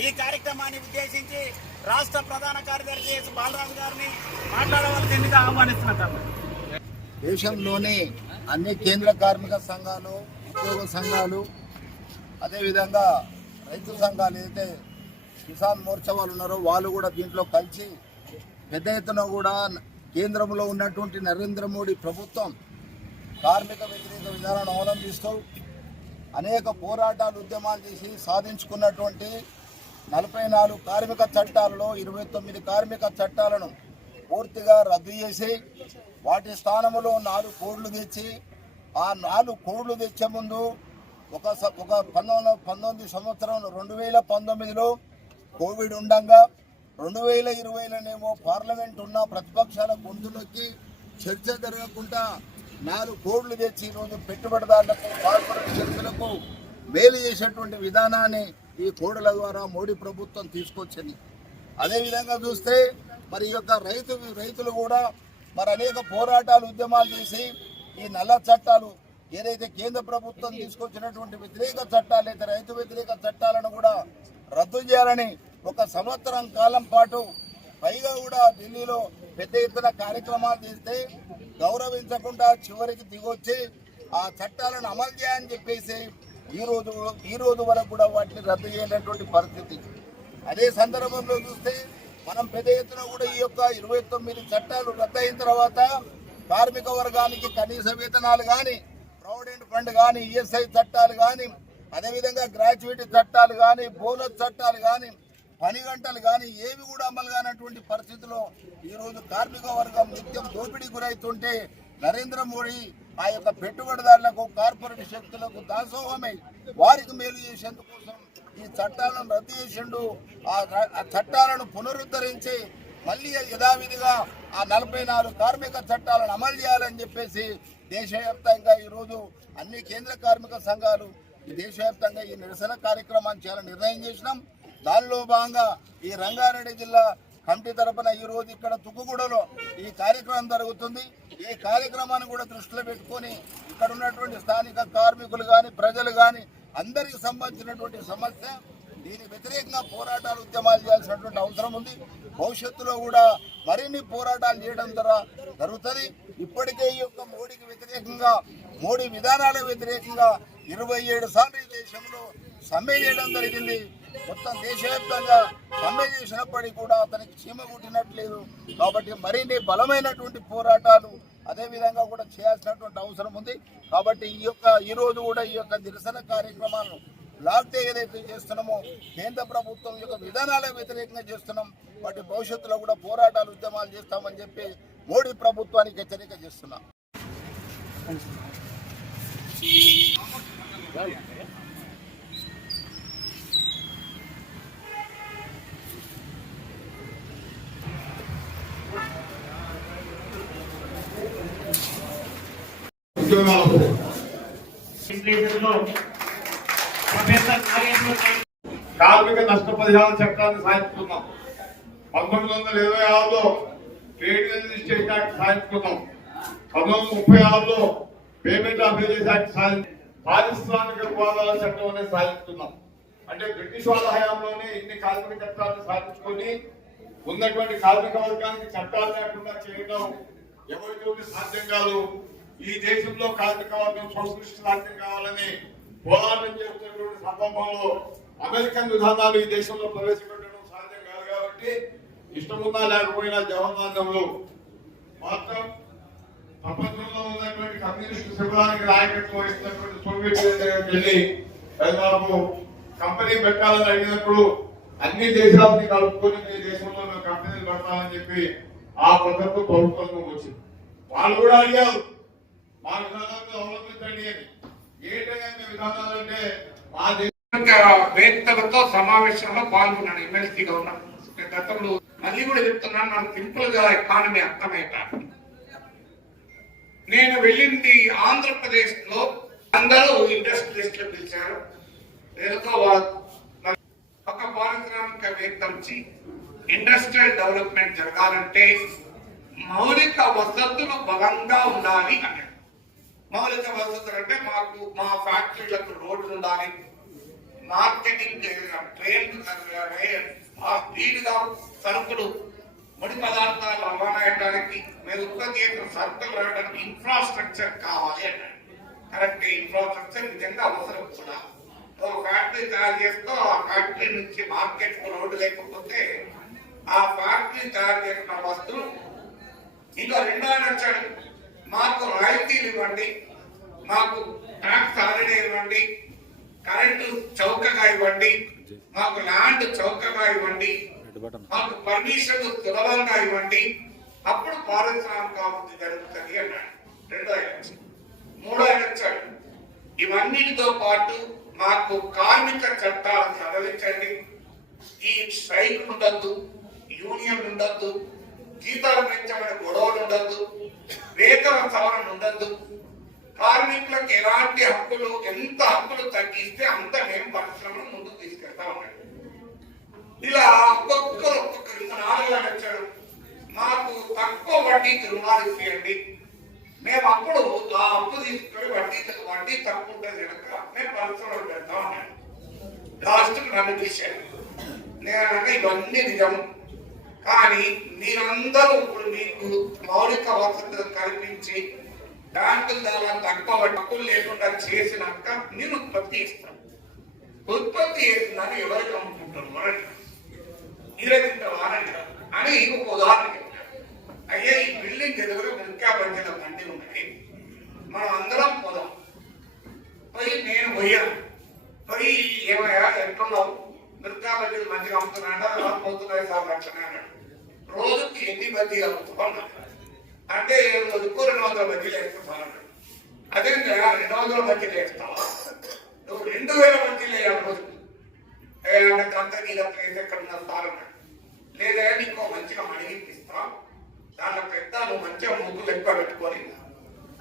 ఈ కార్యక్రమాన్ని ఉద్దేశించి రాష్ట్ర ప్రధాన కార్యదర్శి ఎస్ బాలరాజు గారిని మాట్లాడవలసిందిగా ఆహ్వానిస్తున్నాం దేశంలోని అన్ని కేంద్ర కార్మిక సంఘాలు ఉద్యోగ సంఘాలు అదేవిధంగా రైతు సంఘాలు ఏదైతే కిసాన్ మోర్చా వాళ్ళు ఉన్నారో వాళ్ళు కూడా దీంట్లో కలిసి పెద్ద ఎత్తున కూడా కేంద్రంలో ఉన్నటువంటి నరేంద్ర మోడీ ప్రభుత్వం కార్మిక వ్యతిరేక విధానాన్ని అవలంబిస్తూ అనేక పోరాటాలు ఉద్యమాలు చేసి సాధించుకున్నటువంటి నలభై నాలుగు కార్మిక చట్టాలలో ఇరవై తొమ్మిది కార్మిక చట్టాలను పూర్తిగా రద్దు చేసి వాటి స్థానంలో నాలుగు కోడ్లు తెచ్చి ఆ నాలుగు కోడ్లు తెచ్చే ముందు ఒక స- ఒక పంతొమ్మిది పంతొమ్మిది సంవత్సరం రెండు వేల పంతొమ్మిదిలో కోవిడ్ ఉండగా రెండు వేల ఇరవైలోనేమో పార్లమెంట్ ఉన్న ప్రతిపక్షాల గొంతులోకి చర్చ జరగకుండా నాలుగు కోడ్లు తెచ్చి ఈరోజు పెట్టుబడిదారులకు కార్పొరేట్ శక్తులకు మేలు చేసేటువంటి విధానాన్ని ఈ కోడల ద్వారా మోడీ ప్రభుత్వం తీసుకొచ్చింది. అదేవిధంగా చూస్తే మరి ఈ యొక్క రైతు రైతులు కూడా మరి అనేక పోరాటాలు ఉద్యమాలు చేసి ఈ నల్ల చట్టాలు ఏదైతే కేంద్ర ప్రభుత్వం తీసుకొచ్చినటువంటి వ్యతిరేక చట్టాలు అయితే రైతు వ్యతిరేక చట్టాలను కూడా రద్దు చేయాలని ఒక సంవత్సరం కాలం పాటు పైగా కూడా ఢిల్లీలో పెద్ద ఎత్తున కార్యక్రమాలు చేస్తే గౌరవించకుండా చివరికి దిగొచ్చి ఆ చట్టాలను అమలు చేయాలని చెప్పేసి ఈ రోజు ఈ రోజు వరకు కూడా వాటిని రద్దు చేయనటువంటి పరిస్థితి. అదే సందర్భంలో చూస్తే మనం పెద్ద ఎత్తున కూడా ఈ యొక్క ఇరవై తొమ్మిది చట్టాలు రద్దయిన తర్వాత కార్మిక వర్గానికి కనీస వేతనాలు కానీ ప్రావిడెంట్ ఫండ్ కానీ ఈఎస్ఐ చట్టాలు కానీ అదేవిధంగా గ్రాడ్యుయేట్ చట్టాలు కానీ బోనస్ చట్టాలు కానీ పని గంటలు కానీ ఏవి కూడా అమలు కానటువంటి పరిస్థితిలో ఈరోజు కార్మిక వర్గం నిత్యం దోపిడీ గురవుతుంటే నరేంద్ర మోడీ ఆ యొక్క పెట్టుబడిదారులకు కార్పొరేట్ శక్తులకు దాసోహమై వారికి మేలు చేసేందుకోసం ఈ చట్టాలను రద్దు చేసిండు. ఆ ఆ చట్టాలను పునరుద్ధరించి మళ్ళీ యథావిధిగా ఆ నలభై నాలుగు కార్మిక చట్టాలను అమలు చేయాలని చెప్పేసి దేశవ్యాప్తంగా ఈరోజు అన్ని కేంద్ర కార్మిక సంఘాలు ఈ దేశవ్యాప్తంగా ఈ నిరసన కార్యక్రమాన్ని చేయాలని నిర్ణయం చేసినాం. దానిలో భాగంగా ఈ రంగారెడ్డి జిల్లా కమిటీ తరపున ఈ రోజు ఇక్కడ తుక్కుగూడలో ఈ కార్యక్రమం జరుగుతుంది. ఈ కార్యక్రమాన్ని కూడా దృష్టిలో పెట్టుకొని ఇక్కడ ఉన్నటువంటి స్థానిక కార్మికులు కానీ ప్రజలు కానీ అందరికి సంబంధించినటువంటి సమస్య దీని వ్యతిరేకంగా పోరాటాలు ఉద్యమాలు చేయాల్సినటువంటి అవసరం ఉంది. భవిష్యత్తులో కూడా మరిన్ని పోరాటాలు చేయడం ద్వారా జరుగుతుంది. ఇప్పటికే ఈ యొక్క మోడీకి వ్యతిరేకంగా మోడీ విధానాల వ్యతిరేకంగా ఇరవై ఏడు సార్లు ఈ దేశంలో సమ్మె చేయడం జరిగింది. మొత్తం దేశవ్యాప్తంగా సమ్మె చేసినప్పటికీ కూడా అతనికి చీమ కుట్టినట్లేదు. కాబట్టి మరిన్ని బలమైనటువంటి పోరాటాలు అదేవిధంగా కూడా చేయాల్సినటువంటి అవసరం ఉంది. కాబట్టి ఈ యొక్క ఈరోజు కూడా ఈ యొక్క నిరసన కార్యక్రమాలను లాక్తే ఏదైతే చేస్తున్నామో కేంద్ర ప్రభుత్వం యొక్క విధానాల వ్యతిరేకంగా చేస్తున్నాం. వాటి భవిష్యత్తులో కూడా పోరాటాలు ఉద్యమాలు చేస్తామని చెప్పి మోడీ ప్రభుత్వానికి హెచ్చరిక చేస్తున్నాం. ఉద్యోగాలకు కార్మిక నష్టపరిహార చట్టాన్ని సాధిస్తున్నాం పంతొమ్మిది వందల ఇరవై ఆరులో ట్రేడ్ రిజిస్ట్రేషన్ యాక్ట్ సాధించుకున్నాం పంతొమ్మిది వందల ముప్పై ఆరులో పేమెంట్ ఆఫ్ వేజెస్ యాక్ట్ సాధి పారిశ్రామిక వివాదాల చట్టం అనేది సాధించుకున్నాం అంటే బ్రిటిష్ వాళ్ళ హయాంలోనే ఇన్ని కార్మిక చట్టాలను సాధించుకొని ఉన్నటువంటి కార్మిక వర్గానికి చట్టాలు లేకుండా చేయడం ఎవరికి సాధ్యం కాదు. ఈ దేశంలో కార్మికవర్గం సోషలిస్ట్ రాజ్యం కావాలని పోరాటం చేస్తున్నటువంటి సందర్భంలో అమెరికన్ విధానాలు ఈ దేశంలో ప్రవేశపెట్టడం సాధ్యం కాదు కాబట్టి ఇష్టమున్నా లేకపోయినా జవహర్లాల్ మాత్రం ప్రపంచంలో ఉన్నటువంటి కమ్యూనిస్ట్ శిబిరానికి నాయకత్వం వహిస్తున్నటువంటి సోవియట్ దగ్గరికి వెళ్ళి దాదాపు కంపెనీ పెట్టాలని అడిగినప్పుడు అన్ని దేశాలని కలుపుకొని మీ దేశంలో మేము కంపెనీలు పెడతామని చెప్పి ఆ పద్ధతితో ప్రభుత్వం వచ్చింది. వాళ్ళు కూడా అడిగారు మా విధానాన్ని అవలంబించండి. అని ఏంటంటే మీ విధానాలు అంటే మా వేత్తలతో సమావేశంలో పాల్గొన్నాను ఎమ్మెల్సీగా ఉన్నాను గతంలో మళ్ళీ కూడా చెప్తున్నాను నాకు సింపుల్గా ఎకానమీ అర్థమయ్యట. నేను వెళ్ళింది ఆంధ్రప్రదేశ్లో అందరూ లో పిలిచారు. దీనితో ఒక పారిశ్రామికవేత్త నుంచి ఇండస్ట్రియల్ డెవలప్మెంట్ జరగాలంటే మౌలిక వసతులు బలంగా ఉండాలి అన్నాడు. మౌలిక వసతులు అంటే మాకు మా ఫ్యాక్టరీలకు రోడ్లు ఉండాలి మార్కెటింగ్ ట్రైన్ స్పీడ్గా సరుకులు ముడి పదార్థాలు రవాణా చేయడానికి మేము ఉత్పత్తి చేసిన సరుకులు వెళ్ళడానికి ఇన్ఫ్రాస్ట్రక్చర్ కావాలి అన్నాడు. కరెక్ట్ ఇన్ఫ్రాస్ట్రక్చర్ నిజంగా అవసరం కూడా. ఒక ఫ్యాక్టరీ తయారు చేస్తూ ఆ ఫ్యాక్టరీ నుంచి మార్కెట్ రోడ్డు లేకపోతే ఆ ఫ్యాక్టరీ తయారు చేసిన వస్తువులు ఇంకా రెండో ఆయన వచ్చాడు. మాకు రాయితీలు ఇవ్వండి మాకు ట్యాక్స్ హాలిడే ఇవ్వండి కరెంటు చౌకగా ఇవ్వండి మాకు ల్యాండ్ చౌకగా ఇవ్వండి మాకు పర్మిషన్ సులభంగా ఇవ్వండి. అప్పుడు పారిశ్రామిక అభివృద్ధి జరుగుతుంది అన్నాడు. రెండో ఎలక్షన్. మూడో ఎలక్షన్. ఇవన్నిటితో పాటు మాకు కార్మిక చట్టాలను సడలించండి ఈ స్ట్రైక్ ఉండద్దు యూనియన్ ఉండద్దు జీతాలు పెంచమని గొడవలు ఉండద్దు. వేతన సవరణ ఉండద్దు కార్మికులకు ఎలాంటి హక్కులు ఎంత హక్కులు తగ్గిస్తే అంత మేము పరిశ్రమను ముందుకు తీసుకెళ్తా ఉన్నాడు. ఇలా ఒక్కొక్కరు ఒక్కొక్కరు ఇంకా నాలుగు వచ్చాడు మాకు తక్కువ వడ్డీకి రుణాలు ఇచ్చేయండి మేము అప్పుడు ఆ అప్పు తీసుకొని వడ్డీ వడ్డీ తక్కువ ఉంటుంది కనుక మేము పరిశ్రమలు పెడతా అన్నాడు. లాస్ట్ నన్ను తీశాడు. నేను ఇవన్నీ నిజము. కానీ మీరందరూ ఇప్పుడు మీకు మౌలిక వసతులు కల్పించి బ్యాంకుల ద్వారా తక్కువ డబ్బులు లేకుండా చేసినాక నేను ఉత్పత్తి చేస్తాను. ఉత్పత్తి చేస్తున్నాను ఎవరికి అమ్ముకుంటారు? వారండి మీరే తింటారు అని ఒక ఉదాహరణ చెప్పారు అయ్యే ఈ బిల్డింగ్ ఎదురు ఇంకా పంచిన బండి ఉన్నది. మనం అందరం పోదాం. పోయి నేను పోయాను. పోయి ఏమయ్యా ఎట్లున్నావు మిగతా బజ్జీలు మంచిగా అమ్ముతున్నాడా పోతున్నాయి సార్ లక్షణే అన్నాడు. రోజుకి ఎన్ని బజ్జీలు అమ్ముతున్నా అంటే రోజుకు రెండు వందల బజ్జీలు వేస్తున్నాను అన్నాడు. అదే రెండు వందల బజ్జీలు వేస్తావా? నువ్వు రెండు వేల బజ్జీలు వేయాలి రోజుకు. అంటే అంత నీళ్ళ ప్లేస్ ఎక్కడ సార్ అన్నాడు. లేదా నీకు మంచిగా మడిగిపిస్తా దాంట్లో పెద్ద నువ్వు మంచిగా ముగ్గులు ఎక్కువ పెట్టుకొని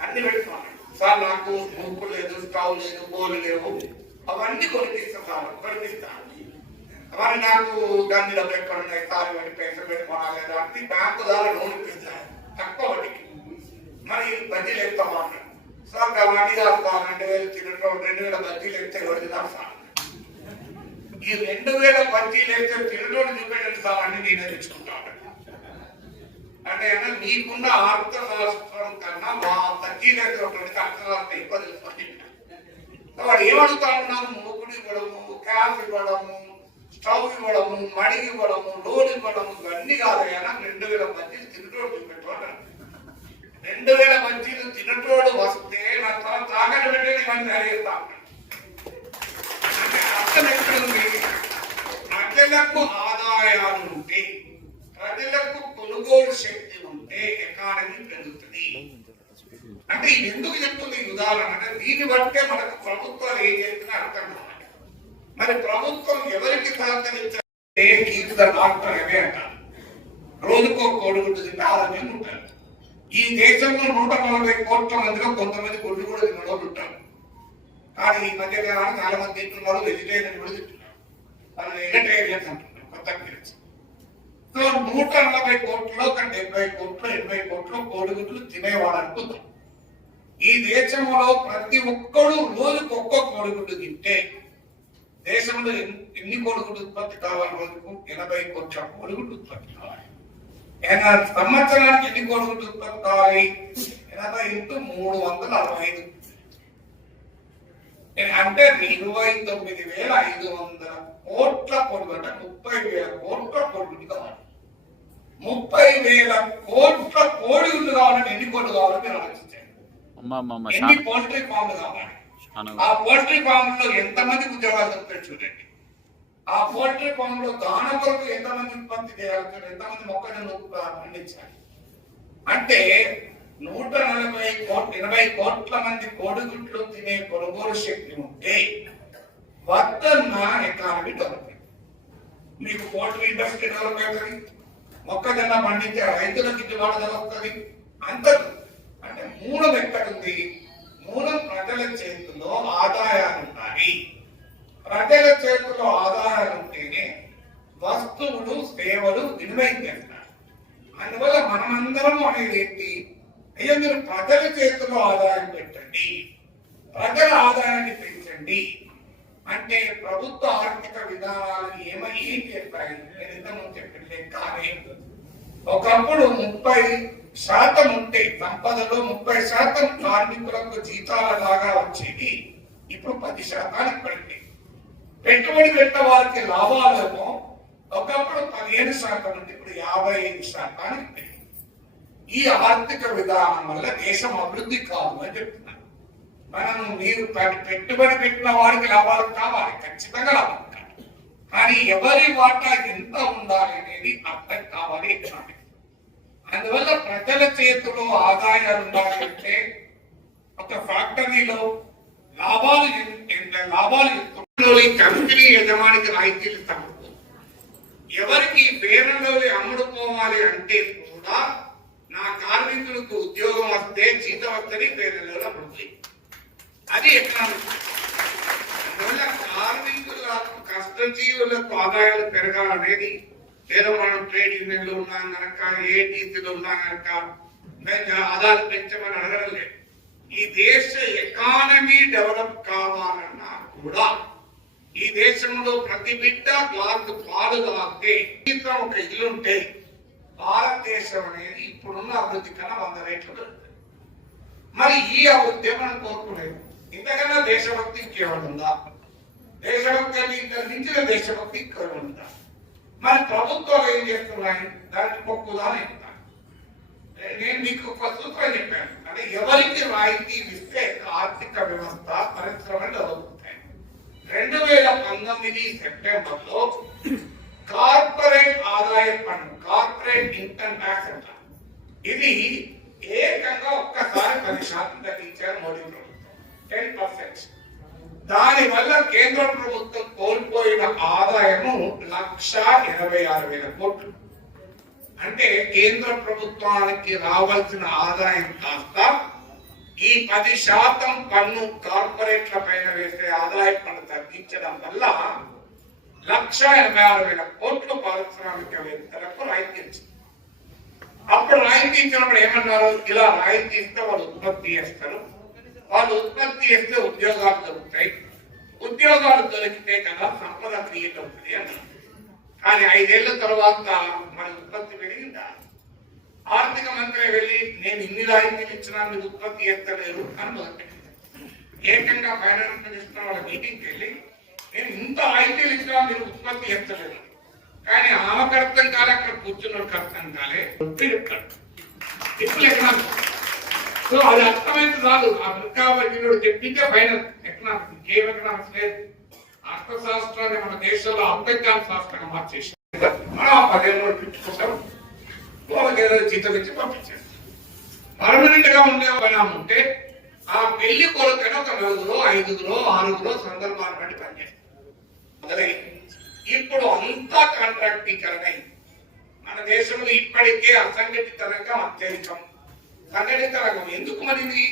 అన్ని పెట్టుకున్నాడు సార్ నాకు ముగ్గు లేదు స్టవ్ లేదు బోలు లేవు. అవన్నీ కొనిపిస్తా సార్ కొనిపిస్తాను. మరి నాకు దాని డబ్బులు ఎక్కడ ఉన్నాయి సార్ ఇవన్నీ పైసలు పెట్టుకోవాలి లేదా అంటే బ్యాంకు ద్వారా లోన్ ఇప్పిస్తాను తక్కువ వడ్డీకి. మరి బడ్జీలు ఎత్తాం అన్నాడు సార్ ఆ వడ్డీ దాస్తాను రెండు వేలు చిన్న రెండు వేల బడ్జీలు ఎక్కితే వడ్డీ దాస్తాను ఈ రెండు వేల బడ్జీలు ఎక్కితే తినడం చూపెట్టండి సార్ అన్ని నేనే తెచ్చుకుంటాను అంటే ఏమన్నా మీకున్న అర్థశాస్త్రం కన్నా మా తగ్గినటువంటి అర్థశాస్త్రం ఎక్కువ తెలుసుకోండి వాడు ఏమడుగుతా ఉన్నాము మూకుడు ఇవ్వడము క్యాష్ ఇవ్వడము స్టవ్ ఇవ్వడము మడిగి ఇవ్వడము లోన్ ఇవ్వడము ఇవన్నీ కాదయ్యా. రెండు వేల మంది తినటోడు చూపెట్టుకోండి రెండు వేల మంచిలు తినటోడు వస్తే నా తల తాగని పెట్టేది ఇవన్నీ అడిగిస్తా అంటే. అర్థం ఎక్కడుంది? ప్రజలకు ఆదాయాలు ఉంటే ప్రజలకు కొనుగోలు శక్తి ఉంటే ఎకానమీ పెరుగుతుంది. అంటే ఇది ఎందుకు చెప్తుంది ఉదాహరణ? అంటే దీన్ని బట్టే మనకు ప్రభుత్వాలు ఏం చేస్తున్నా అర్థం కావాలి మరి ప్రభుత్వం ఎవరికి సహకరించే కీర్త డాక్టర్ అవే అంటారు? రోజుకో కోడిగుడ్డు తింటే ఆరోగ్యంగా ఉంటారు. ఈ దేశంలో నూట నలభై కోట్ల మందిలో కొంతమంది గుడ్డు కూడా తినడం ఉంటారు. కానీ ఈ మధ్య కాలంలో చాలా మంది తింటున్నారు వెజిటేరియన్ కూడా తింటున్నారు. వాళ్ళు వెజిటేరియన్స్ అంటున్నారు కొత్త గురించి సో నూట నలభై కోట్లలో ఒక డెబ్బై కోట్లు ఎనభై కోట్లు కోడిగుడ్లు తినేవాడు అనుకుందాం ఈ దేశంలో ప్రతి ఒక్కడు రోజుకు ఒక్క కోడిగుడ్డు తింటే దేశంలో ఎన్ని- ఎన్ని కోడిగుడ్డు ఉత్పత్తి కావాలి రోజుకు ఎనభై కోట్ల కోడిగుడ్డు ఉత్పత్తి కావాలి ఎన- సంవత్సరానికి ఎన్ని కోడిగుడ్డు ఉత్పత్తి కావాలి ఎనభై ఇంటూ మూడు వందల అరవై ఐదు అంటే ఇరవై తొమ్మిది వేల ఐదు వందల కోట్ల పొడుగు అంటే ముప్పై వేల కోట్ల పొడుగు కావాలి ముప్పై వేల కోట్ల కోడిగుడ్లు కావాలంటే ఎన్ని కోట్లు కావాలని మీరు ఆలోచించండి అమ్మ అమ్మ అమ్మ ఎన్ని చాలా పౌల్ట్రీ ఫామ్లు కావాలి చాలా ఆ పోల్ట్రీ ఫామ్లో ఎంతమంది ఉద్యోగాలు దొరుకుతాయి చూడండి. ఆ పోల్ట్రీ ఫామ్లో దాన కొరకు ఎంతమంది ఉత్పత్తి చేయాలి చూడండి, ఎంతమంది మొక్కజొన్న పండించాలి. అంటే నూట నలభై కోట్ల ఎనభై కోట్ల మంది కోడిగుడ్లు తినే కొనుగోలు శక్తి ఉంటే వద్దన్న ఎకానమీ డెవలప్ మీకు పోల్ట్రీ ఇండస్ట్రీ డెవలప్ అవుతుంది. మొక్కజొన్న పండించే రైతులకు గిట్టుబాటు దొరుకుతుంది. అంతకు అంటే మూలం ఎక్కడుంది? మూలం ప్రజల చేతిలో ఆదాయాలు ఉన్నాయి ప్రజల చేతిలో ఆదాయాలు ఉంటేనే వస్తువులు సేవలు వినిమయం చేస్తారు. అందువల్ల మనమందరం అనేది ఏంటి? అయ్యో మీరు ప్రజల చేతిలో ఆదాయం పెట్టండి. ప్రజల ఆదాయాన్ని పెంచండి. అంటే ప్రభుత్వ ఆర్థిక విధానాలు ఏమై ఏం చెప్పాయి? నేను ఇంతకుముందు చెప్పిన కానీ ఒకప్పుడు ముప్పై శాతం ఉంటే సంపదలో ముప్పై శాతం కార్మికులకు జీతాల లాగా వచ్చేది. ఇప్పుడు పది శాతానికి పడింది. పెట్టుబడి పెట్టిన వారికి లాభాలేమో ఒకప్పుడు పదిహేను శాతం ఉంది ఇప్పుడు యాభై ఐదు శాతానికి పెరిగింది ఈ ఆర్థిక విధానం వల్ల దేశం అభివృద్ధి కాదు అని చెప్తున్నారు. మనం మీరు పెట్టుబడి పెట్టిన వారికి లాభాలు కావాలి ఖచ్చితంగా లాభాలు కావాలి కానీ ఎవరి వాటా ఎంత ఉండాలి అనేది అర్థం కావాలి ఎకనామిక్ అందువల్ల ప్రజల చేతిలో ఆదాయాలు ఉండాలంటే ఒక ఫ్యాక్టరీలో లాభాలు ఎంత లాభాలు కంపెనీ యజమానికి రాయితీలు ఇస్తాము ఎవరికి బేరంలో అమ్ముడుకోవాలి అంటే కూడా నా కార్మికులకు ఉద్యోగం వస్తే జీతం వస్తే బేరంలో అమ్ముడుపోయి అది ఎకనామిక్. అందువల్ల కార్మికుల కష్టజీవులకు ఆదాయాలు పెరగాలనేది ఏదో మనం ట్రేడ్ యూనియన్లో ఉన్నాం కనుక ఏటీసీలో ఉన్నాం కనుక పెంచమని అడగడం లేదు. ఈ దేశ ఎకానమీ డెవలప్ కావాలన్నా కూడా ఈ దేశంలో ప్రతి బిడ్డ గ్లాసు పాలు తాగితే కనీసం ఒక ఇల్లు ఉంటే భారతదేశం అనేది ఇప్పుడున్న అభివృద్ధి కన్నా వంద రేట్లు పెరుగుతుంది. మరి ఈ అభివృద్ధి మనం కోరుకునేది ఇంతకన్నా దేశభక్తి ఇంకేమైనా ఉందా? దేశభక్తి అంటే ఇంకా దేశభక్తి ఇంకేమైనా ఉందా మరి ప్రభుత్వాలు ఏం చేస్తున్నాయి? దానికి మొక్కుదాని చెప్తాను. నేను మీకు ఒక సూత్రం చెప్పాను. అంటే ఎవరికి రాయితీ ఇస్తే ఆర్థిక వ్యవస్థ పరిశ్రమలు డెవలప్ రెండు వేల పంతొమ్మిది సెప్టెంబర్లో కార్పొరేట్ ఆదాయ పన్ను కార్పొరేట్ ఇన్కమ్ ట్యాక్స్ అంట. ఇది ఏకంగా ఒక్కసారి పది శాతం తగ్గించారు మోడీ ప్రభుత్వం. Ten percent. దాని వల్ల కేంద్ర ప్రభుత్వం కోల్పోయిన ఆదాయము లక్ష ఇరవై ఆరు వేల కోట్లు. అంటే కేంద్ర ప్రభుత్వానికి రావాల్సిన ఆదాయం కాస్త ఈ పది శాతం పన్ను కార్పొరేట్ల పైన వేసే ఆదాయ పన్ను తగ్గించడం వల్ల లక్ష ఎనభై ఆరు వేల కోట్లు పారిశ్రామికవేత్తలకు రాయితీ ఇచ్చింది అప్పుడు రాయితీ ఇచ్చినప్పుడు ఏమన్నారు? ఇలా రాయితీ ఇస్తే వాళ్ళు ఉత్పత్తి చేస్తారు. వాళ్ళు ఉత్పత్తి చేస్తే ఉద్యోగాలు దొరుకుతాయి. ఉద్యోగాలు దొరికితే కదా సంపద క్రియేట్ అవుతుంది అన్నారు. కానీ ఐదేళ్ళ తర్వాత మన ఉత్పత్తి పెరిగిందా? ఆర్థిక మంత్రి వెళ్ళి నేను ఇన్ని రాయితీలు ఇచ్చినా మీరు ఉత్పత్తి చేస్తలేరు అని మొదలుపెట్టింది. ఏకంగా ఫైనాన్స్ మినిస్టర్ వాళ్ళ మీటింగ్కి వెళ్ళి నేను ఇంత రాయితీలు ఇచ్చినా మీరు ఉత్పత్తి చేస్తలేరు కానీ ఆమెకు అర్థం కాలే అక్కడ కూర్చున్నోడికి అర్థం కాలే ఒత్తిడి చెప్తాడు. ఇప్పుడు ఎక్కడ సో అది అర్థమైంది చాలు. ఆ వృత్తావర్గీయుడు చెప్పిందే ఫైనల్. ఎకనామిక్స్ ఇంకేం ఎకనామిక్స్ లేదు. అర్థశాస్త్రాన్ని మన దేశంలో అంబేద్కర్ శాస్త్రంగా మార్చేసి మనం ఆ పదేళ్ళు పెట్టుకుంటాం. వాళ్ళకి ఏదో జీతం ఇచ్చి పంపించారు పర్మనెంట్గా ఉండే పరిణామం ఉంటే ఆ పెళ్ళి కొలకైనా ఒక నలుగురు ఐదుగురు ఆరుగురు సందర్భాన్ని బట్టి పనిచేస్తాం మొదలైంది. ఇప్పుడు అంతా కాంట్రాక్టీకరణ మన దేశంలో ఇప్పటికే అసంఘటిత రంగం అత్యధికం సంఘటిత రంగం. ఎందుకు మరి ఇది?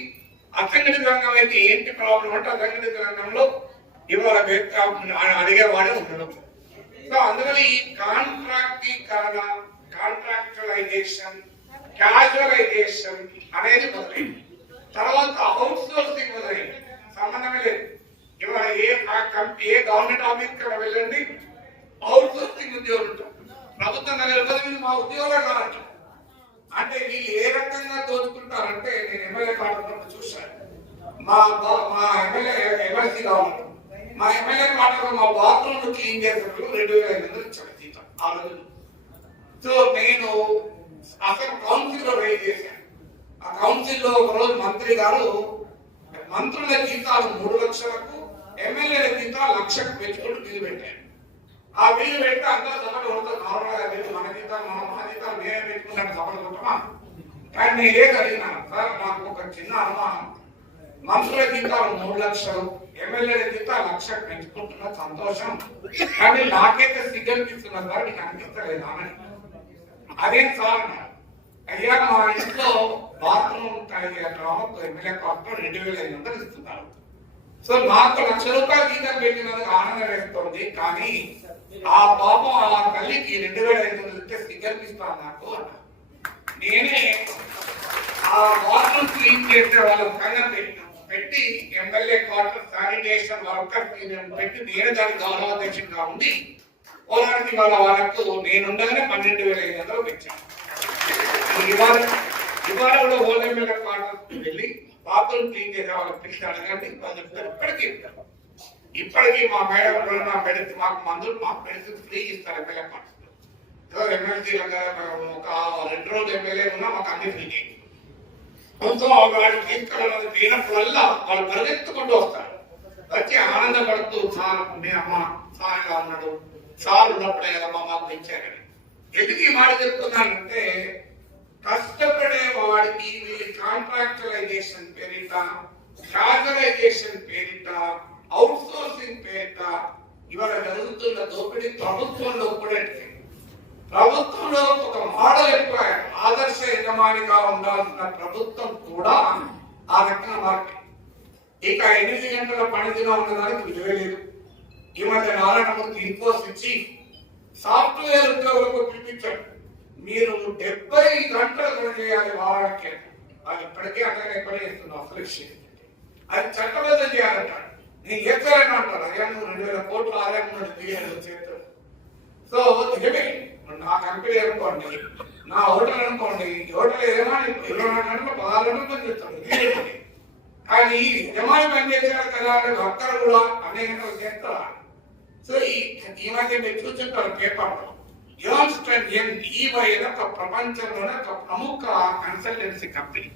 అసంఘటిత రంగం అయితే ఏంటి ప్రాబ్లం అంటే అసంఘటిత రంగంలో ఇవాళ అడిగే అడిగేవాడే ఉండడం. సో అందువల్ల ఈ కాంట్రాక్టీకరణ కాంట్రాక్చువలైజేషన్ క్యాజువలైజేషన్ అనేది మొదలైంది. తర్వాత అవుట్ సోర్సింగ్ మొదలైంది. సంబంధమే లేదు. ఇవాళ ఏ కంపెనీ ఏ గవర్నమెంట్ ఆఫీస్కి వెళ్ళండి? అవుట్ సోర్సింగ్ ఉద్యోగులు ఉంటారు. ప్రభుత్వం దగ్గర పోతే మా ఉద్యోగాలు కాదంట అంటే వీళ్ళు ఏ రకంగా దోచుకుంటారంటే నేను ఎమ్మెల్యే కావడం చూశాను. మా బా- మా ఎమ్మెల్యే ఎమ్మెల్సీ కావాలి మా ఎమ్మెల్యే కావడంలో మా బాత్రూమ్ క్లీన్ చేసినప్పుడు రెండు వేల ఐదు వందలు ఇచ్చాడు జీతం ఆ రోజు. సో నేను అసలు కౌన్సిల్లో రైజ్ చేశాను. ఆ కౌన్సిల్లో ఒక రోజు మంత్రి గారు మంత్రుల జీతాలు మూడు లక్షలకు ఎమ్మెల్యేల జీతాలు లక్షకు పెంచుకుంటూ బిల్లు పెట్టారు ఆ బిల్లు పెడితే అందరూ సభలు కొడతారు. నార్మల్గా మన జీతం మన మన జీతం మేమే పెట్టుకున్నాను సభలు కొట్టమా? కానీ నేనే కలిగినాను సార్ నాకు ఒక చిన్న అనుమానం. మంత్రుల జీతాలు మూడు లక్షలు ఎమ్మెల్యేల జీతాలు లక్ష పెంచుకుంటున్న సంతోషం. కానీ నాకైతే సిగ్గనిపిస్తున్నా సార్ నీకు అనిపిస్తలేదా అని అదేం సార్? అయ్యా మా ఇంట్లో బాత్రూమ్ కలిగే గ్రామకు ఎమ్మెల్యే కాస్ట్లో రెండు వేల ఐదు వందలు ఇస్తున్నారు. సో నాకు లక్ష రూపాయలు జీతం పెట్టినందుకు ఆనందం వేస్తుంది. కానీ ఆ పాపం ఆ తల్లికి రెండు వేల ఐదు వందలు ఇస్తే ఇస్తాను నాకు నేనే ఆ వాటర్ క్లీన్ చేసే వాళ్ళ సంఘం పెట్టి పెట్టి ఎమ్మెల్యే క్వార్టర్ శానిటేషన్ వర్కర్ పెట్టి నేను దానికి గౌరవాధ్యక్షుడిగా ఉండి పోరానికి వాళ్ళ వాళ్ళకు నేనుండగానే పన్నెండు వేల ఐదు వందలు పెంచాను ఇవాళ ఇవాళ కూడా ఓల్డ్ ఎమ్మెల్యే క్వార్టర్ వెళ్ళి బాత్రూమ్ క్లీన్ చేసే వాళ్ళకి పిలిచి అడగండి వాళ్ళు ఇప్పటికీ ఇస్తారు. ఇప్పటికీ మా మేడం మా పెడితే మాకు మందులు మా పెడితే ఫ్రీ ఇస్తారు ఎమ్మెల్యే క్వార్టర్ ఎమ్మెల్సీ ఒక రెండు రోజులు ఎమ్మెల్యే ఉన్నా మాకు అన్ని ఫ్రీ చేయండి. కొంచెం వాడికి తీసుకెళ్ళాలని వాళ్ళు పరిగెత్తుకుంటూ వస్తారు. వచ్చి ఆనందపడుతూ సార్ మీ అమ్మ సార్ ఇలా ఉన్నాడు. సార్ ఉన్నప్పుడే కదమ్మా మాకు ఇచ్చారని ఎందుకు ఈ మాట చెప్తున్నానంటే కష్టపడే వాడికి వీళ్ళు కాంట్రాక్చులైజేషన్ పేరిట క్యాజరైజేషన్ పేరిట అవుట్ సోర్సింగ్ పేరిట ఇవాళ జరుగుతున్న దోపిడీ ప్రభుత్వంలో కూడా ప్రభుత్వంలో ఒక మోడల్ ఎక్కువ ఆదర్శ యజమానిగా ఉండాల్సిన ప్రభుత్వం కూడా ఆ రకంగా మార్పు ఇక ఎనిమిది గంటల పనిదిగా ఉన్నదానికి విలువ లేదు. ఈ మధ్య నారాయణమూర్తి ఇన్ఫోర్స్ ఇచ్చి సాఫ్ట్వేర్ ఉద్యోగులకు పిలిపించాడు మీరు డెబ్బై గంటలు పనిచేయాలి వారానికి అది ఇప్పటికే అట్లనే పని చేస్తున్నాం ఫ్లెక్సీ అది చట్టబద్ధం చేయాలంటాడు నేను చేస్తానని అంటాడు అయ్యా నువ్వు రెండు వేల కోట్లు ఆదాయం నుండి తీయాలి చేస్తాడు సో నిజమే నా కంపెనీ అనుకోండి నా హోటల్ అనుకోండి ఈ హోటల్ ఏదైనా ఇరవై నాలుగు పదహారు గంటలు పని చేస్తాడు ఇదే కానీ యజమాని పని చేశారు కదా అని వర్కర్ కూడా అనేక చేస్తారా? సో ఈ ఈ మధ్య మీరు చూస్తుంటారు పేపర్లో యోన్స్టన్ ఎన్ ఈవై ఒక ప్రపంచంలోనే ఒక ప్రముఖ కన్సల్టెన్సీ కంపెనీ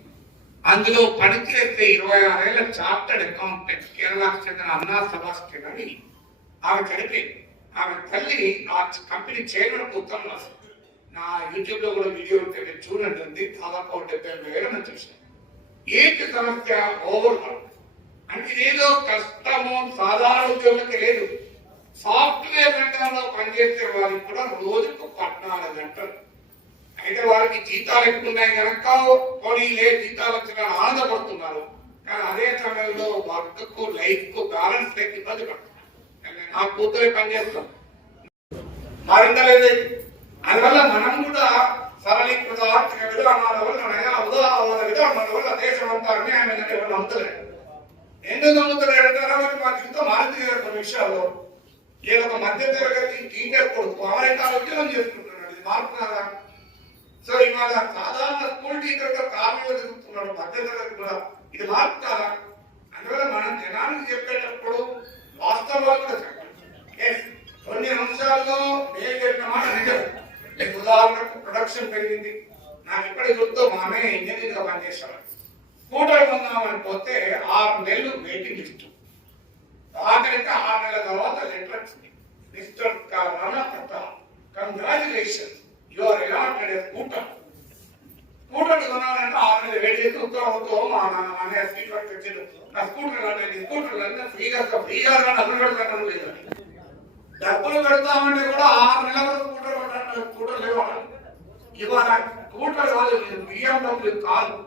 అందులో పనిచేసే ఇరవై ఆరేళ్ళ చార్టర్డ్ అకౌంటెంట్ కేరళకు చెందిన అన్నా సెబాస్టియన్ అని ఆమె చనిపోయింది. ఆమె తల్లి ఆ కంపెనీ చైర్మన్ ఉత్తమ్ రాసింది నా యూట్యూబ్లో కూడా వీడియో ఉంటే చూడండి ఉంది. దాదాపు ఒక డెబ్బై ఎనభై వేల మంది చూసాను ఏంటి సమస్య? ఓవర్ అంటే ఇదేదో కష్టము సాధారణ ఉద్యోగం లేదు. సాఫ్ట్వేర్ రంగంలో పనిచేసే వారికి కూడా రోజుకు పద్నాలుగు గంటలు. అయితే వారికి జీతాలు ఎక్కువ ఉన్నాయి కనుక పోనీ లే జీతాలు వచ్చిన ఆనందపడుతున్నారు. కానీ అదే సమయంలో వర్క్కు లైఫ్కు బ్యాలెన్స్ లేక ఇబ్బంది పడుతున్నారు. నా కూతురే పనిచేస్తాం మారిందలేదు అందువల్ల మనం కూడా సరళీకృత ఆర్థిక విధానాల వల్ల నయా ఉదాహరణ విధానాల వల్ల దేశం అంతా అన్యాయమైనది ఎవరు నమ్ముతలేదు ఎందుకు నమ్ముతలేడు అంటే మా జీవితం మారింది కొన్ని విషయాల్లో. ఏదో ఒక మధ్య తరగతి టీచర్ కొడుకు అమెరికాలో ఉద్యోగం చేసుకుంటున్నాడు. ఇది మార్పు కదా? సో ఇవాళ సాధారణ స్కూల్ టీచర్గా కార్మికులు తిరుగుతున్నాడు కూడా. ఇది మార్పు కాదా? అందువల్ల మనం జనానికి చెప్పేటప్పుడు వాస్తవాలు కూడా కొన్ని అంశాల్లో నేను చెప్పిన మాట నిజం. మీకు ఉదాహరణకు ప్రొడక్షన్ పెరిగింది. నాకు ఇప్పటికి గుర్తు మా అన్నయ్య ఇంజనీర్గా పనిచేసేవాడు స్కూటర్ కొందామని పోతే ఆరు నెలలు వెయిటింగ్ లిస్ట్ ఆఖరికి ఆరు నెలల తర్వాత లెటర్ వచ్చింది. Mister Rana Pratap congratulation you are allotted scooter scooter కొనాలంటే ఆరు నెలలు వెయిట్ చేసి ఉత్తరంతో మా నాన్న అనే స్పీకర్ తెచ్చిండు నా స్కూటర్ అంటే నీ స్కూటర్ అంటే ఫ్రీగా ఫ్రీగా డబ్బులు పెడతాను లేదు డబ్బులు పెడతామంటే కూడా ఆరు నెలల వరకు స్కూటర్ కొట్టాను స్కూటర్ లేవు ఇవాళ స్కూటర్ కాదు బిఎండబ్ల్యూ కాదు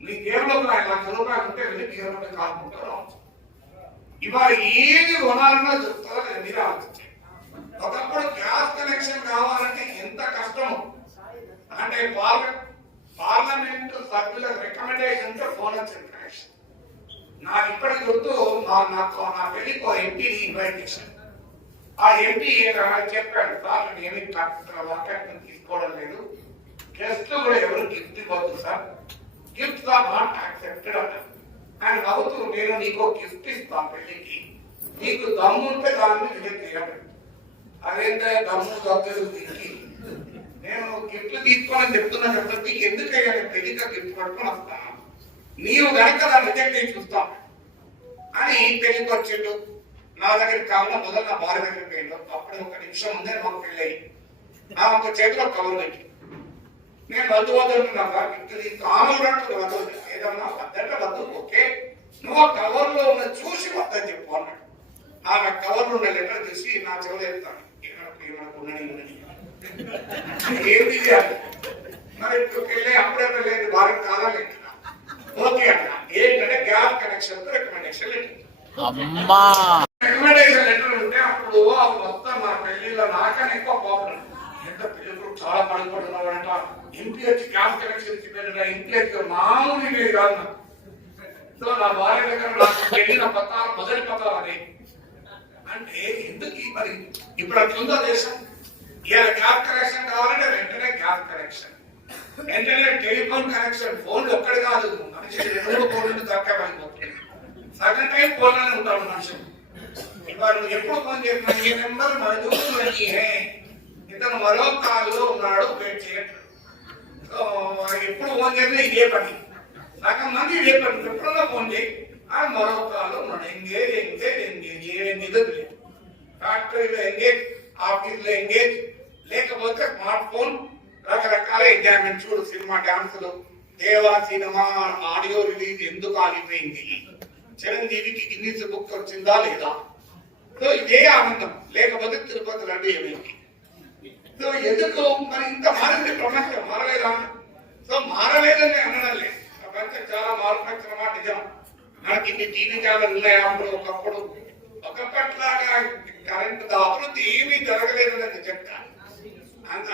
నీ గేమ్లో లక్ష రూపాయలు ఉంటే వెళ్ళి బిఎండబ్ల్యూ కారు కొంటారు ఇవాళ ఏది కొనాలన్నా చెప్తారో నేను మీరే ఆలోచించండి ఒకప్పుడు గ్యాస్ కనెక్షన్ కావాలంటే ఎంత కష్టం. అంటే పార్లమెంట్ పార్లమెంట్ సభ్యుల రికమెండేషన్ ఫోన్ వచ్చింది కనెక్షన్. నాకు ఇప్పటికి గుర్తు మా నాకు నా పెళ్ళికి ఒక ఎంపీని ఇన్వైట్ చేశాను ఆ ఎంపీ చెప్పాడు సార్ నేను ఏమి వాక్యాన్ని తీసుకోవడం లేదు. గెస్ట్ కూడా ఎవరు గిఫ్ట్ ఇవ్వద్దు sir. Gifts are not accepted అన్నారు ఆయన నవ్వుతూ నేను నీకు గిఫ్ట్ ఇస్తాను పెళ్ళికి నీకు దమ్ముంటే దాన్ని రిజెక్ట్ చేయాలి. అదేంటే దమ్ము దగ్గర దిక్కి నేను గిఫ్ట్లు తీసుకోవాలని చెప్తున్నా చెప్తా ఎందుకయ్యా నేను తెలియక గిఫ్ట్ పట్టుకొని వస్తాను నీవు గనక దాన్ని రిజెక్ట్ చేసి చూస్తాం. అని పెళ్ళికి వచ్చిండు. నా దగ్గరికి కావాలా? మొదలు నా భార్య దగ్గర పోయిండు అప్పుడే ఒక నిమిషం ఉందే మాకు పెళ్ళి అయ్యి నా ఒక చేతిలో కవర్ పెట్టి. నేను వద్దు వద్దు అంటున్నా ఇది కానున్నట్టు వద్దు ఏదన్నా వద్దంటే వద్దు ఓకే. నువ్వు ఆ కవర్ ఉన్న చూసి వద్దని చెప్పు అన్నాడు. ఆమె కవర్లో ఉన్న లెటర్ చూసి నా చెవులు ఎత్తాను. ఏమనకు ఏమనకు ఉండని ఉండని ఏమి చేయాలి మరి అప్పుడే వెళ్ళేది వారికి కాదని ఓకే అన్న ఏంటంటే గ్యాస్ కనెక్షన్ రికమెండేషన్ లెటర్ అమ్మా! రికమెండేషన్ లెటర్ ఉంటే అప్పుడు మొత్తం మా పెళ్ళిలో నాకన్నా ఎక్కువ ప్రాబ్లం ఎంత పెళ్ళి ఇప్పుడు చాలా పడిపోతున్నారంట ఎంపీహెచ్ క్యాష్ కలెక్షన్ ఇచ్చి ఎంపీహెచ్ మామూలు ఇవి కాదు నాకు. సో నా భార్య దగ్గర నాకు వెళ్ళిన పత్రాలు మొదటి పత్రాలు అంటే ఎందుకు మరి? ఇప్పుడు అట్లా ఉందో దేశం? ఇవాళ గ్యాప్ కనెక్షన్ కావాలంటే వెంటనే గ్యాప్ కనెక్షన్. వెంటనే టెలిఫోన్ కనెక్షన్. ఫోన్ ఒక్కడ కాదు. మనిషి రెండు మూడు ఫోన్లు దక్కమైపోతుంది సగం టైం ఫోన్లోనే ఉంటాడు మనుషులు వాళ్ళు ఎప్పుడు ఫోన్ చేసినా ఈ నెంబర్ మజదూర్ నహీ ఇతను మరో కాల్లో ఉన్నాడు వెయిట్ చేయట్లేదు. సో ఎప్పుడు ఫోన్ చేసినా ఇదే పని. సగం మంది ఇదే పని. ఎప్పుడన్నా ఫోన్ చేయి. ఆ మరో కాల్లో ఉన్నాడు. ఎంగేజ్ ఎంగేజ్ ఎంగేజ్ ఏం లేదు. ఫ్యాక్టరీలో ఎంగేజ్ ఆఫీస్లో ఎంగేజ్ లేకపోతే స్మార్ట్ ఫోన్ రకరకాల ఎంజాయ్మెంట్ చూడు సినిమా డాన్సులు దేవా సినిమా ఆడియో రిలీజ్ ఎందుకు ఆగిపోయింది? చిరంజీవికి గిన్నీస్ బుక్ వచ్చిందా లేదా? సో ఇదే ఆనందం. లేకపోతే తిరుపతి లడ్డు ఏమైంది? సో ఎందుకు? మరి ఇంత మారింది ప్రపంచం మారలేదా? సో మారలేదని అనడం లేదు. ప్రపంచం చాలా మారుపరిచిన మాట నిజం. మనకి ఇన్ని జీవితాలు ఉన్నాయి అప్పుడు ఒకప్పుడు? ఒకప్పట్లాగా కరెంట్ అభివృద్ధి ఏమీ జరగలేదని చెప్తాను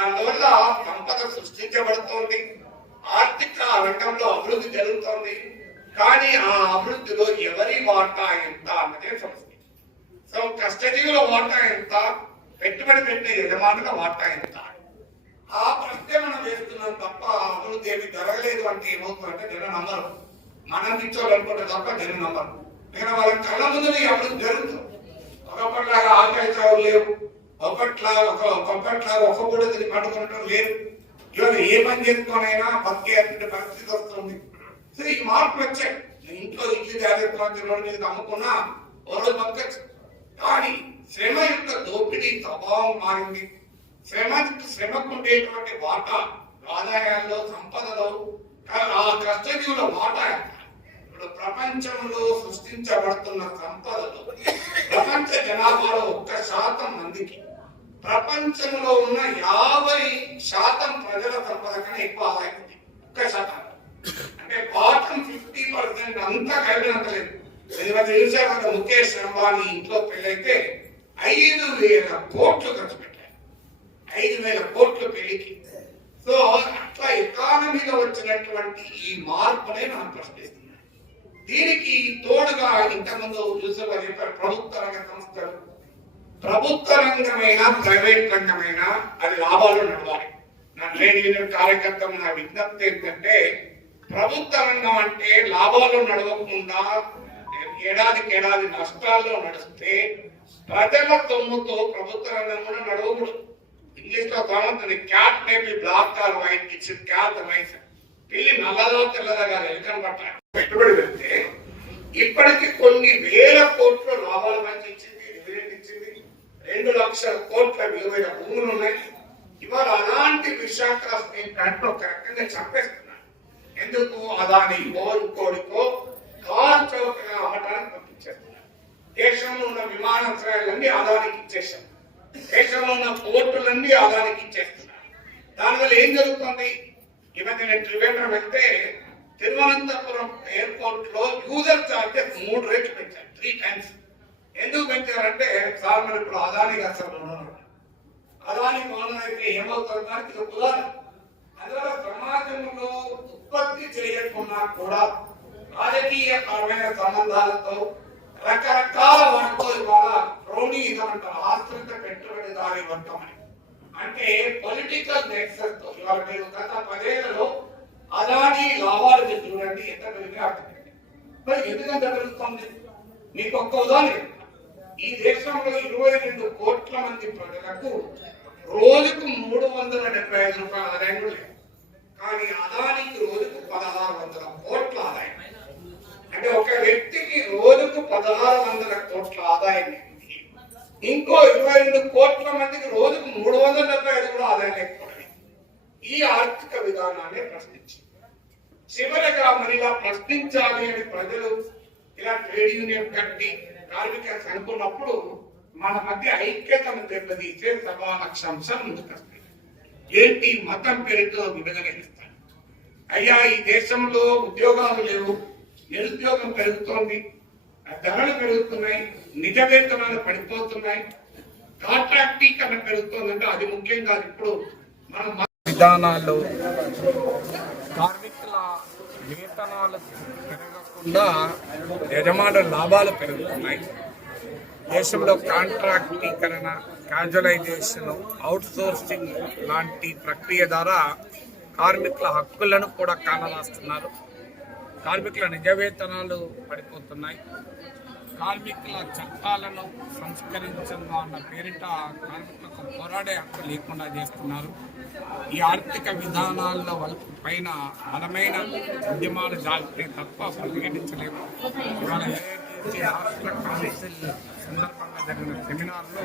అందువల్ల సంపద సృష్టించబడుతోంది. ఆర్థిక రంగంలో అభివృద్ధి జరుగుతోంది. కానీ ఆ అభివృద్ధిలో ఎవరి వాటా ఎంత అన్నదే సమస్య. సో కస్టడీలో వాటా ఎంత? పెట్టుబడి పెట్టే యజమానుల వాటా ఎంత? ఆ ప్రశ్నే మనం వేస్తున్నాం తప్ప అభివృద్ధి ఏమి జరగలేదు అంటే ఏమవుతుందంటే జనం నమ్మరు. మనం నిచ్చోవాలనుకుంటే తప్ప జనం నమ్మరు నేను వాళ్ళ కళ్ళ ముందు ఈ జరుగుతాం జరుగుతుంది. ఒకప్పటిలాగా ఆకాయ లేవు. ఒకట్లా ఒక ఒకప్పటిలాగా ఒక కూడా తిని పట్టుకుంటం లేదు. ఇవాళ ఏ పని చేసుకోనైనా బతికేటువంటి పరిస్థితి వస్తుంది. సరే ఈ మార్పులు వచ్చాయి. ఇంట్లో ఇడ్లీ జాగ్రత్త రోడ్డు మీద అమ్ముకున్నా ఒకరు బతకచ్చు. కానీ శ్రమ యొక్క దోపిడీ స్వభావం మారింది. శ్రమ శ్రమకు ఉండేటువంటి వాటా ఆదాయాల్లో సంపదలో ఆ కష్టజీవుల వాటా ఇప్పుడు ప్రపంచంలో సృష్టించబడుతున్న సంపదలు ప్రపంచ జనాభాలో ఒక్క శాతం మందికి. ప్రపంచంలో ఉన్న యాభై శాతం ప్రజల సంపద కన్నా ఎక్కువ ఆదాయం ఉంది. ఒక్క శాతం. అంటే బాటం ఫిఫ్టీ పర్సెంట్ అంతా కలిపినంత లేదు. ఎందుకంటే చూసారు కదా ముఖేష్ అంబానీ ఇంట్లో పెళ్ళైతే ఐదు వేల కోట్లు ఖర్చు పెట్టారు. ఐదు వేల కోట్లు పెళ్ళికి సో అట్లా ఎకానమీలో వచ్చినటువంటి ఈ మార్పునే మనం ప్రశ్నిస్తాం. దీనికి తోడుగా ఇంతకుముందు చూసేవారు చెప్పారు ప్రభుత్వ రంగ సంస్థలు. ప్రభుత్వ రంగమైన ప్రైవేట్ రంగమైన అది లాభాలు నడవాలి. నా ట్రేడ్ యూనియన్ కార్యకర్త నా విజ్ఞప్తి ఏంటంటే ప్రభుత్వ రంగం అంటే లాభాలు నడవకుండా ఏడాదికి ఏడాది నష్టాల్లో నడిస్తే ప్రజల తొమ్ముతో ప్రభుత్వ రంగం కూడా నడవకూడదు. ఇంగ్లీష్లో కావాలి cat maybe black or white it's cat white పిల్లి నల్లదా తెల్లదో కాదు ఎలుకని పెట్టుబడి పెడితే ఇప్పటికి కొన్ని వేల కోట్ల లాభాలు మంచి ఇచ్చింది డివిడెంట్ ఇచ్చింది. రెండు లక్షల కోట్ల విలువైన భూములు ఉన్నాయి. ఇవాళ అలాంటి విశాఖ స్టీల్ ప్లాంట్ ఒక రకంగా చంపేస్తున్నారు. ఎందుకు? అదాని ఇంకోడికో కాల్ చౌకగా అమ్మటానికి పంపించేస్తున్నారు. దేశంలో ఉన్న విమానాశ్రయాలన్నీ అదానికి ఇచ్చేసాం దేశంలో ఉన్న పోర్టులన్నీ అదానికి ఇచ్చేస్తున్నారు. దానివల్ల ఏం జరుగుతుంది? ఈ మధ్య నేను త్రివేంద్రం వెళ్తే తిరువనంతపురం ఎయిర్పోర్ట్లో యూజర్ చార్జెస్ మూడు రేట్లు పెంచారు త్రీ టైమ్స్ ఎందుకు పెంచారంటే సార్ మరి ఇప్పుడు అదానికి అసలు ఉన్నారు. అదాని మౌనం అయితే ఏమవుతుంది దానికి ఉదాహరణ. అందువల్ల సమాజంలో ఉత్పత్తి చేయకుండా కూడా రాజకీయ పరమైన సంబంధాలతో రకరకాల వాటితో ఇవాళ క్రోనీజం అంటారు ఆశ్రిత పెట్టుబడిదారి వర్గం అని అంటే పొలిటికల్ నెక్సెస్తో ఇవాళ మీరు గత పదేళ్ళలో అదాని లాభాలు చూడండి ఎంత పెరిగి అర్థమైంది మరి ఎందుకంత పెరుగుతుంది? మీకు ఒక్క ఉదాహరణ ఈ దేశంలో ఇరవై రెండు కోట్ల మంది ప్రజలకు రోజుకు మూడు వందల డెబ్బై ఐదు రూపాయల ఆదాయం లేదు. కానీ అదానికి రోజుకు పదహారు వందల కోట్ల ఆదాయం. అంటే ఒక వ్యక్తికి రోజుకు పదహారు వందల కోట్ల ఆదాయం. ఇంకో ఇరవై రెండు కోట్ల మందికి రోజుకు మూడు వందల డెబ్బై ఐదు కూడా ఆదాయం లేకపోవడం ఈ ఆర్థిక విధానాన్ని ప్రశ్నించింది చివరగా మరి ఇలా ప్రశ్నించాలి అని ప్రజలు ఇలా ట్రేడ్ యూనియన్ కట్టి కార్మిక అనుకున్నప్పుడు మన మధ్య ఐక్యతను దెబ్బతీసే సభా లక్ష్యాంశం ముందుకు ఏంటి మతం పేరుతో విభజన అయ్యా ఈ దేశంలో ఉద్యోగాలు లేవు నిరుద్యోగం పెరుగుతోంది ధరలు పెరుగుతున్నాయి నిజ వేతనాలు పడిపోతున్నాయి కాంట్రాక్టీకరణ పెరుగుతుందంటే అది ముఖ్యం కాదు. ఇప్పుడు విధానాలు కార్మికుల వేతనాలు పెరగకుండా యజమానుల లాభాలు పెరుగుతున్నాయి. దేశంలో కాంట్రాక్టీకరణ క్యాజువలైజేషన్ అవుట్ సోర్సింగ్ లాంటి ప్రక్రియ ద్వారా కార్మికుల హక్కులను కూడా కానరాస్తున్నారు. కార్మికుల నిజ వేతనాలు పడిపోతున్నాయి. కార్మికుల చట్టాలను సంస్కరించడం అన్న పేరిట కార్మికులకు పోరాడే హక్కు లేకుండా చేస్తున్నారు. ఈ ఆర్థిక విధానాల వల్ల పైన బలమైన ఉద్యమాలు జాగితే తప్ప ప్రతిఘటించలేము ఇవాళ ఏఐటీసీ రాష్ట్ర కౌన్సిల్ సందర్భంగా జరిగిన సెమినార్లో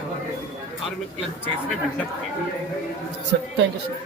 కార్మికులకు చేసిన విజ్ఞప్తి. Thank you sir